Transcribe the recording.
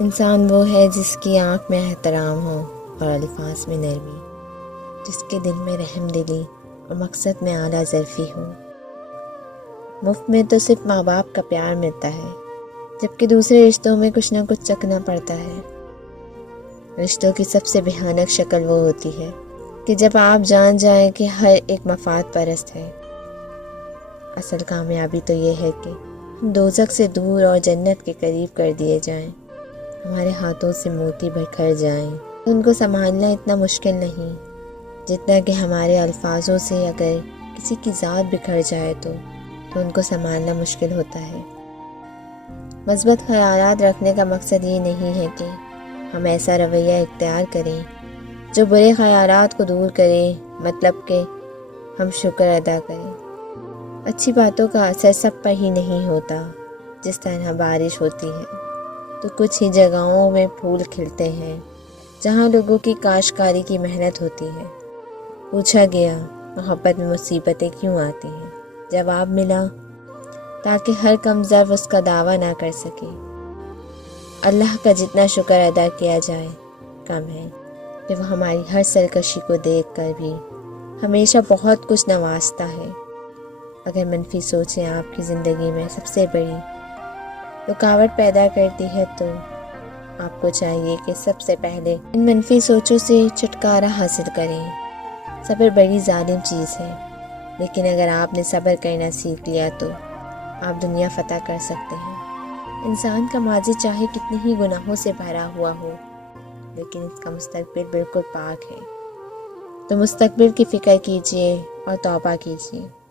انسان وہ ہے جس کی آنکھ میں احترام ہو اور الفاظ میں نرمی، جس کے دل میں رحم دلی اور مقصد میں اعلیٰ ظرفی ہو۔ مفت میں تو صرف ماں باپ کا پیار ملتا ہے، جبکہ دوسرے رشتوں میں کچھ نہ کچھ چکھنا پڑتا ہے۔ رشتوں کی سب سے بھیانک شکل وہ ہوتی ہے کہ جب آپ جان جائیں کہ ہر ایک مفاد پرست ہے۔ اصل کامیابی تو یہ ہے کہ ہم دوزخ سے دور اور جنت کے قریب کر دیے جائیں، ہمارے ہاتھوں سے موتی بکھر جائیں۔ ان کو سنبھالنا اتنا مشکل نہیں جتنا کہ ہمارے الفاظوں سے اگر کسی کی ذات بکھر جائے تو ان کو سنبھالنا مشکل ہوتا ہے۔ مثبت خیالات رکھنے کا مقصد یہ نہیں ہے کہ ہم ایسا رویہ اختیار کریں جو برے خیالات کو دور کرے، مطلب کہ ہم شکر ادا کریں۔ اچھی باتوں کا اثر سب پر ہی نہیں ہوتا۔ جس طرح بارش ہوتی ہے تو کچھ ہی جگہوں میں پھول کھلتے ہیں جہاں لوگوں کی کاشتکاری کی محنت ہوتی ہے۔ پوچھا گیا، محبت میں مصیبتیں کیوں آتی ہیں؟ جواب ملا، تاکہ ہر کم ظرف اس کا دعویٰ نہ کر سکے۔ اللہ کا جتنا شکر ادا کیا جائے کم ہے کہ وہ ہماری ہر سرکشی کو دیکھ کر بھی ہمیشہ بہت کچھ نوازتا ہے۔ اگر منفی سوچیں آپ کی زندگی میں سب سے بڑی رکاوٹ پیدا کرتی ہے تو آپ کو چاہیے کہ سب سے پہلے ان منفی سوچوں سے چھٹکارا حاصل کریں۔ صبر بڑی ظالم چیز ہے، لیکن اگر آپ نے صبر کرنا سیکھ لیا تو آپ دنیا فتح کر سکتے ہیں۔ انسان کا ماضی چاہے کتنی ہی گناہوں سے بھرا ہوا ہو، لیکن اس کا مستقبل بالکل پاک ہے۔ تو مستقبل کی فکر کیجیے اور توبہ کیجیے۔